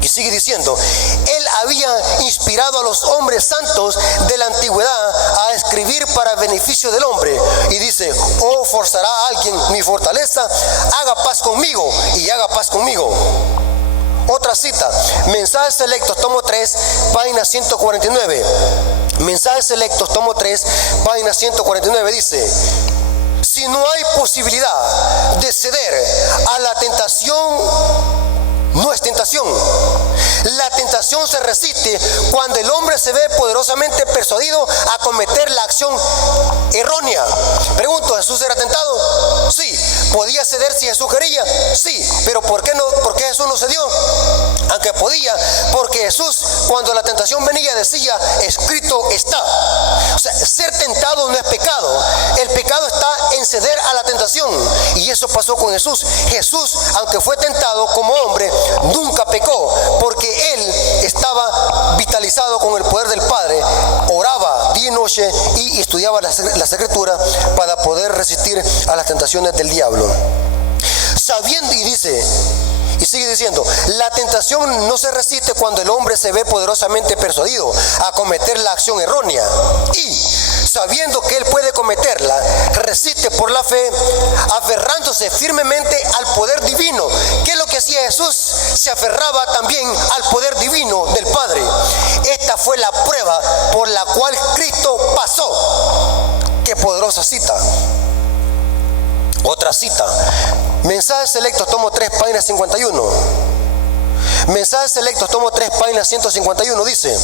Y sigue diciendo, Él había inspirado a los hombres santos de la antigüedad a escribir para beneficio del hombre. Y dice, oh, forzará a alguien mi fortaleza, haga paz conmigo y haga paz conmigo. Otra cita, Mensajes Selectos, tomo 3, página 149. Mensajes Selectos, tomo 3, página 149 dice, si no hay posibilidad de ceder a la tentación, no es tentación. La tentación se resiste cuando el hombre se ve poderosamente persuadido a cometer la acción errónea. Pregunto, ¿Jesús era tentado? Sí. ¿Podía ceder si Jesús quería? Sí. Pero ¿por qué Jesús no cedió? Aunque podía, porque Jesús, cuando la tentación venía, decía, escrito está. O sea, ser tentado no es pecado. El pecado está en ceder a la tentación. Y eso pasó con Jesús. Jesús, aunque fue tentado como hombre, nunca pecó, porque Él estaba vitalizado con el poder del Padre, oraba día y noche y estudiaba las Escrituras para poder resistir a las tentaciones del diablo. Sabiendo, y sigue diciendo, la tentación no se resiste cuando el hombre se ve poderosamente persuadido a cometer la acción errónea. Y sabiendo que él puede cometerla, resiste por la fe, aferrándose firmemente al poder divino. ¿Qué es lo que hacía Jesús? Se aferraba también al poder divino del Padre. Esta fue la prueba por la cual Cristo pasó. Qué poderosa cita. Otra cita, Mensajes Selectos, tomo 3, página 51. Mensajes Selectos, tomo 3, página 151 dice,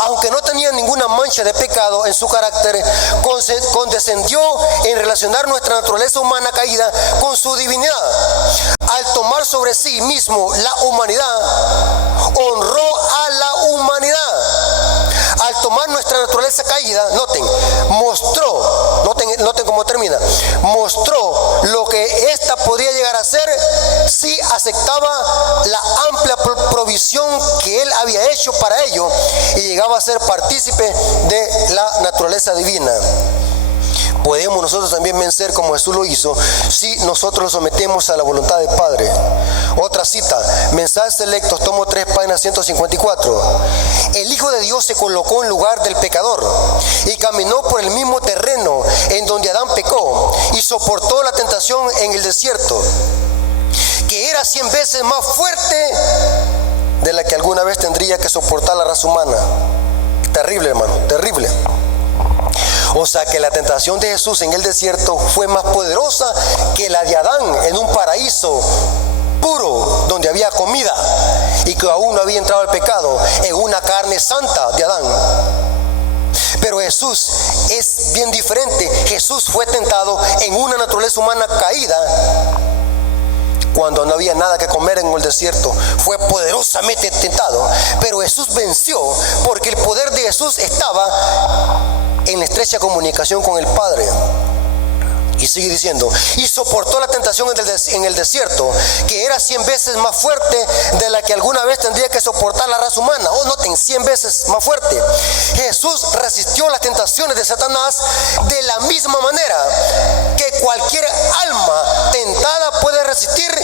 aunque no tenía ninguna mancha de pecado en su carácter, condescendió en relacionar nuestra naturaleza humana caída con su divinidad. Al tomar sobre sí mismo la humanidad, honró a la humanidad. Al tomar nuestra naturaleza caída, noten cómo termina, mostró lo que ésta podría llegar a ser si aceptaba la amplia provisión que Él había hecho para ello y llegaba a ser partícipe de la naturaleza divina. Podemos nosotros también vencer como Jesús lo hizo si nosotros nos sometemos a la voluntad del Padre. Otra cita, Mensajes Selectos, tomo 3, página 154. El Hijo de Dios se colocó en lugar del pecador y caminó por el mismo terreno en donde Adán pecó y soportó la tentación en el desierto, que era 100 veces más fuerte de la que alguna vez tendría que soportar la raza humana. Terrible, hermano, terrible. O sea que la tentación de Jesús en el desierto fue más poderosa que la de Adán en un paraíso puro donde había comida y que aún no había entrado el pecado, en una carne santa de Adán. Pero Jesús es bien diferente. Jesús fue tentado en una naturaleza humana caída cuando no había nada que comer en el desierto. Fue poderosamente tentado, pero Jesús venció porque el poder de Jesús estaba en estrecha comunicación con el Padre. Y sigue diciendo, y soportó la tentación en el desierto, que era 100 veces más fuerte de la que alguna vez tendría que soportar la raza humana. Noten, 100 veces más fuerte. Jesús resistió las tentaciones de Satanás de la misma manera que cualquier alma tentada puede resistir,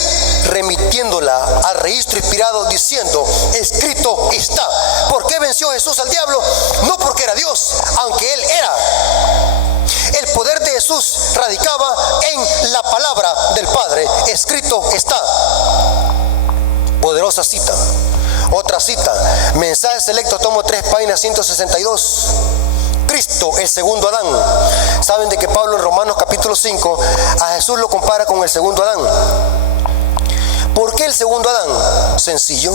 remitiéndola al registro inspirado diciendo, escrito está. ¿Por qué venció Jesús al diablo? No porque era Dios, aunque Él era. El poder de Jesús radicaba en la palabra del Padre. Escrito está. Poderosa cita. Otra cita, Mensajes Selectos, tomo 3, página 162. Cristo, el segundo Adán. Saben de que Pablo en Romanos capítulo 5 a Jesús lo compara con el segundo Adán. ¿Por qué el segundo Adán? Sencillo,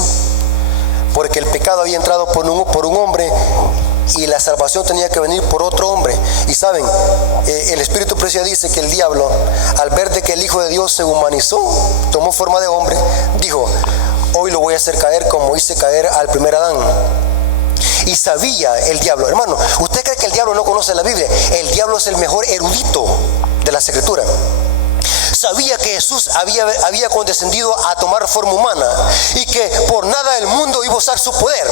porque el pecado había entrado por un hombre y la salvación tenía que venir por otro hombre. Y saben, el Espíritu Precioso dice que el diablo, al ver de que el Hijo de Dios se humanizó, tomó forma de hombre, dijo, hoy lo voy a hacer caer como hice caer al primer Adán. Y sabía el diablo, hermano, ¿usted cree que el diablo no conoce la Biblia? El diablo es el mejor erudito de la Escritura. Sabía que Jesús había condescendido a tomar forma humana y que por nada del mundo iba a usar su poder.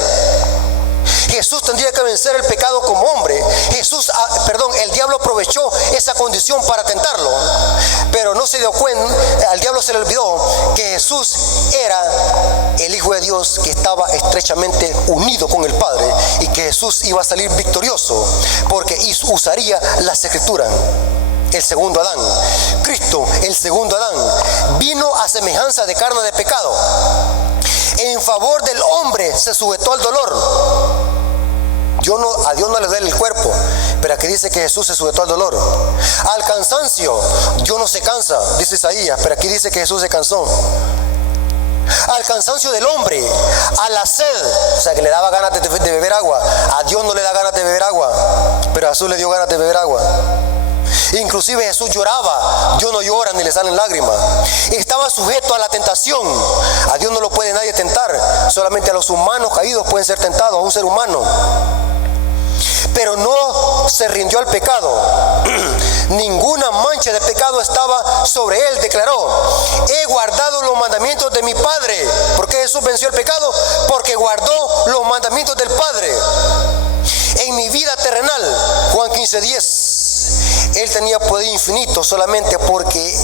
Jesús tendría que vencer el pecado como hombre. El diablo aprovechó esa condición para tentarlo, pero no se dio cuenta, al diablo se le olvidó que Jesús era el Hijo de Dios, que estaba estrechamente unido con el Padre, y que Jesús iba a salir victorioso porque usaría las Escrituras. El segundo Adán, Cristo, el segundo Adán, vino a semejanza de carne de pecado. En favor del hombre se sujetó al dolor. A Dios no le duele el cuerpo, pero aquí dice que Jesús se sujetó al dolor. Al cansancio, Dios no se cansa, dice Isaías, pero aquí dice que Jesús se cansó. Al cansancio del hombre, a la sed, o sea que le daba ganas de beber agua. A Dios no le da ganas de beber agua, pero a Jesús le dio ganas de beber agua. Inclusive Jesús lloraba. Dios no llora ni le salen lágrimas. Estaba sujeto a la tentación. A Dios no lo puede nadie tentar, solamente a los humanos caídos pueden ser tentados, a un ser humano. Pero no se rindió al pecado. Ninguna mancha de pecado estaba sobre él. Declaró: he guardado los mandamientos de mi Padre. ¿Por qué Jesús venció el pecado? Porque guardó los mandamientos del Padre. En mi vida terrenal, Juan 15:10, él tenía poder infinito solamente porque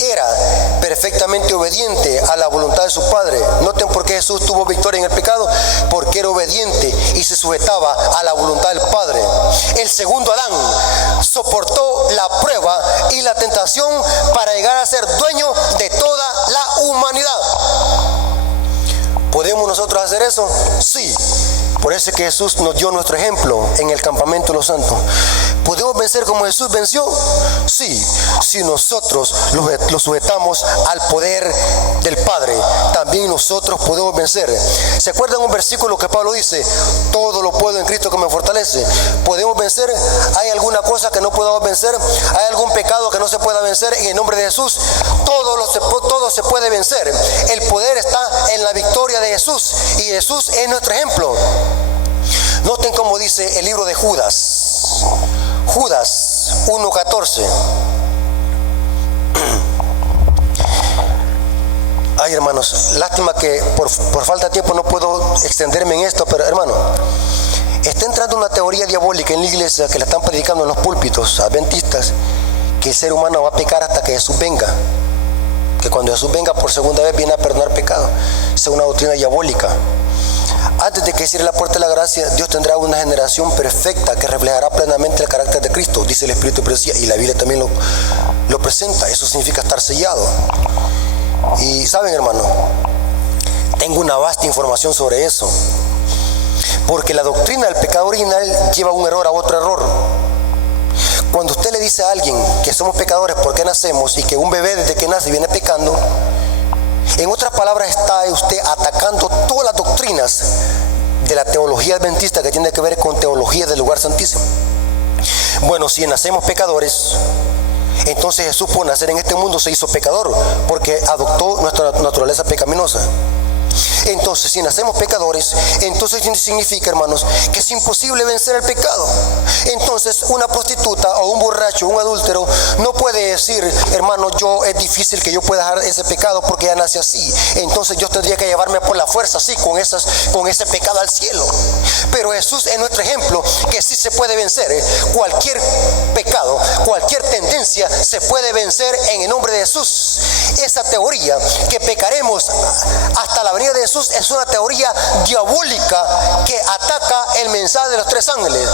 era perfectamente obediente a la voluntad de su Padre. Noten por qué Jesús tuvo victoria en el pecado: porque era obediente y se sujetaba a la voluntad del Padre. El segundo Adán soportó la prueba y la tentación para llegar a ser dueño de toda la humanidad. ¿Podemos nosotros hacer eso? Sí. Por eso es que Jesús nos dio nuestro ejemplo en el campamento de los santos. ¿Podemos vencer como Jesús venció? Sí, si nosotros lo sujetamos al poder del Padre, también nosotros podemos vencer. ¿Se acuerdan un versículo que Pablo dice? Todo lo puedo en Cristo que me fortalece. ¿Podemos vencer? ¿Hay alguna cosa que no podamos vencer? ¿Hay algún pecado que no se pueda vencer? En el nombre de Jesús, todo se puede vencer. El poder está en la victoria de Jesús, y Jesús es nuestro ejemplo. Noten cómo dice el libro de Judas. Judas 1:14. Ay, hermanos, lástima que por falta de tiempo no puedo extenderme en esto, pero hermano, está entrando una teoría diabólica en la iglesia que la están predicando en los púlpitos adventistas, que el ser humano va a pecar hasta que Jesús venga, que cuando Jesús venga por segunda vez viene a perdonar pecado. Esa es una doctrina diabólica. Antes de que cierre la puerta de la gracia, Dios tendrá una generación perfecta que reflejará plenamente el carácter de Cristo, dice el Espíritu de Profecía, y la Biblia también lo presenta. Eso significa estar sellado. Y saben, hermano, tengo una vasta información sobre eso, porque la doctrina del pecado original lleva un error a otro error. Cuando usted le dice a alguien que somos pecadores porque nacemos y que un bebé desde que nace viene pecando, en otras palabras, está usted atacando todas las doctrinas de la teología adventista que tiene que ver con teología del lugar santísimo. Bueno, si nacemos pecadores, entonces Jesús por nacer en este mundo se hizo pecador, porque adoptó nuestra naturaleza pecaminosa. Entonces, si nacemos pecadores, entonces significa, hermanos, que es imposible vencer el pecado. Entonces, una prostituta o un borracho, un adúltero, no puede decir: hermano, es difícil que yo pueda dejar ese pecado porque ya nací así. Entonces yo tendría que llevarme por la fuerza así, con ese pecado al cielo. Pero Jesús es nuestro ejemplo, que sí se puede vencer. Cualquier pecado, cualquier tendencia se puede vencer en el nombre de Jesús. Esa teoría que pecaremos hasta la venida de Jesús es una teoría diabólica que ataca el mensaje de los tres ángeles.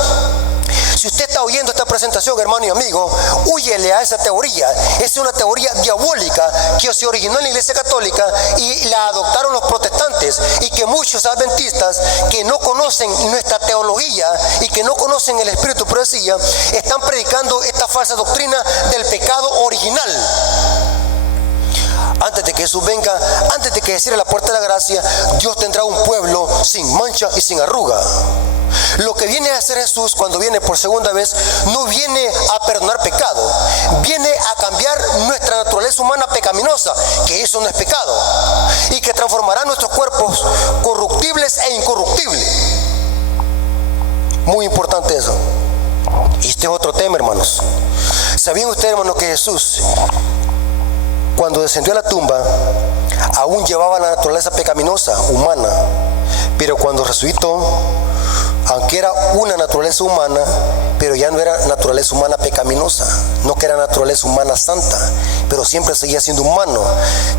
Si usted está oyendo esta presentación, hermano y amigo, húyele a esa teoría. Es una teoría diabólica que se originó en la Iglesia Católica y la adoptaron los protestantes, y que muchos adventistas que no conocen nuestra teología y que no conocen el Espíritu de Profecía están predicando esta falsa doctrina del pecado original. Antes de que Jesús venga, antes de que cierre la puerta de la gracia, Dios tendrá un pueblo sin mancha y sin arruga. Lo que viene a hacer Jesús cuando viene por segunda vez, no viene a perdonar pecado, viene a cambiar nuestra naturaleza humana pecaminosa, que eso no es pecado, y que transformará nuestros cuerpos corruptibles e incorruptibles. Muy importante eso. Y este es otro tema, hermanos. ¿Sabían ustedes, hermanos, que Jesús, cuando descendió a la tumba, aún llevaba la naturaleza pecaminosa humana, pero cuando resucitó, aunque era una naturaleza humana, pero ya no era naturaleza humana pecaminosa, no que era naturaleza humana santa, pero siempre seguía siendo humano.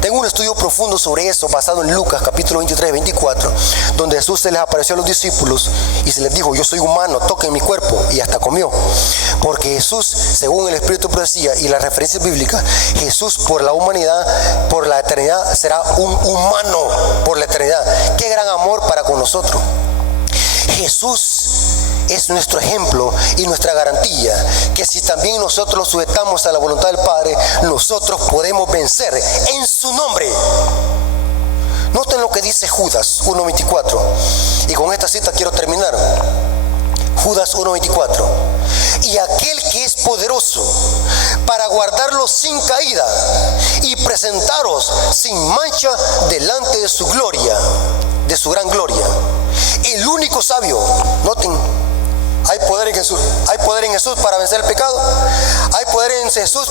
Tengo un estudio profundo sobre eso basado en Lucas capítulo 23, 24, donde Jesús se les apareció a los discípulos y se les dijo: yo soy humano, toquen mi cuerpo, y hasta comió. Porque Jesús, según el Espíritu Profecía y las referencias bíblicas, Jesús por la humanidad, por la eternidad, será un humano por la eternidad. Qué gran amor para con nosotros. Jesús es nuestro ejemplo y nuestra garantía, que si también nosotros nos sujetamos a la voluntad del Padre, nosotros podemos vencer en su nombre. Noten lo que dice Judas 1:24, y con esta cita quiero terminar. Judas 1:24: y aquel que es poderoso para guardarlos sin caída y presentaros sin mancha delante de su gloria, de su gran gloria. El único sabio. Noten, hay poder en Jesús. Hay poder en Jesús para vencer el pecado. Hay poder en Jesús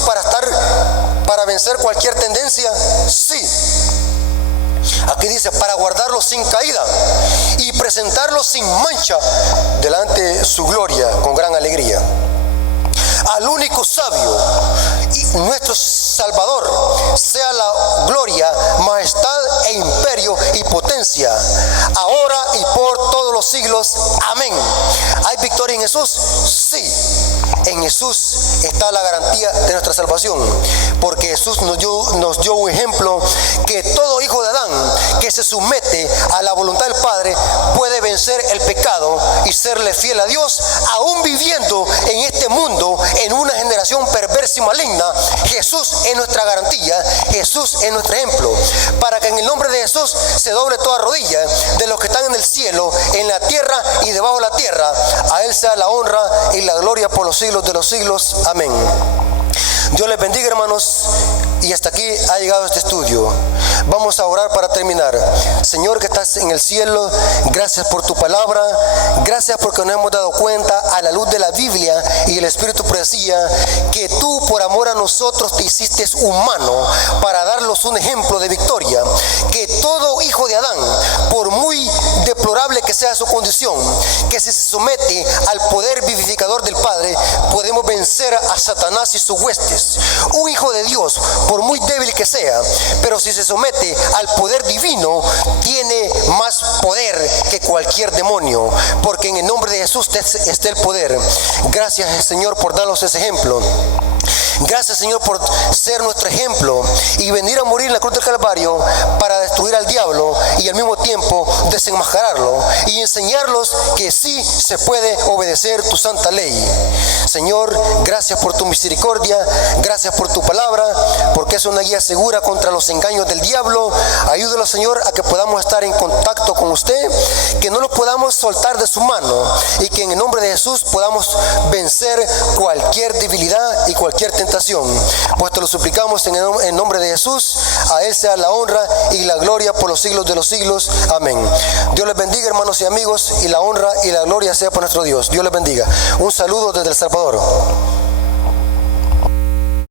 para vencer cualquier tendencia. Sí. Aquí dice: para guardarlos sin caída y presentarlos sin mancha delante de su gloria con gran alegría. Al único sabio y nuestro Salvador sea la gloria, majestad e imperio y potencia, ahora y por todos los siglos. Amén. ¿Hay victoria en Jesús? Sí. En Jesús está la garantía de nuestra salvación, porque Jesús nos dio un ejemplo que todo hijo de Adán que se somete a la voluntad del Padre puede vencer el pecado y serle fiel a Dios, aún viviendo en este mundo en una generación perversa y maligna. Jesús es nuestra garantía, Jesús es nuestro ejemplo, para que en el nombre de Jesús se doble toda rodilla de los que están en el cielo, en la tierra y debajo de la tierra. A Él sea la honra y la gloria por los siglos de los siglos. Amén. Dios les bendiga, hermanos, y hasta aquí ha llegado este estudio. Vamos a orar para terminar. Señor que estás en el cielo, gracias por tu palabra, gracias porque nos hemos dado cuenta a la luz de la Biblia y el Espíritu Profecía que tú por amor a nosotros te hiciste humano para darnos un ejemplo de victoria, que todo hijo de Adán, por muy deplorable que sea su condición, que si se somete al poder vivificador del Padre, podemos vencer a Satanás y sus huestes. Un hijo de Dios, por muy débil que sea, pero si se somete al poder divino, tiene más poder que cualquier demonio, porque en el nombre de Jesús está el poder. Gracias, Señor, por darnos ese ejemplo. Gracias, Señor, por ser nuestro ejemplo y venir a morir en la cruz del Calvario para destruir al diablo y al mismo tiempo desenmascararlo y enseñarlos que sí se puede obedecer tu santa ley. Señor, gracias por tu misericordia, gracias por tu palabra, porque es una guía segura contra los engaños del diablo. Ayúdalo, Señor, a que podamos estar en contacto con usted, que no lo podamos soltar de su mano y que en el nombre de Jesús podamos vencer cualquier debilidad y cualquier tentación. Pues te lo suplicamos en el nombre de Jesús. A Él sea la honra y la gloria por los siglos de los siglos. Amén. Dios les bendiga, hermanos y amigos, y la honra y la gloria sea por nuestro Dios. Dios les bendiga. Un saludo desde El Salvador.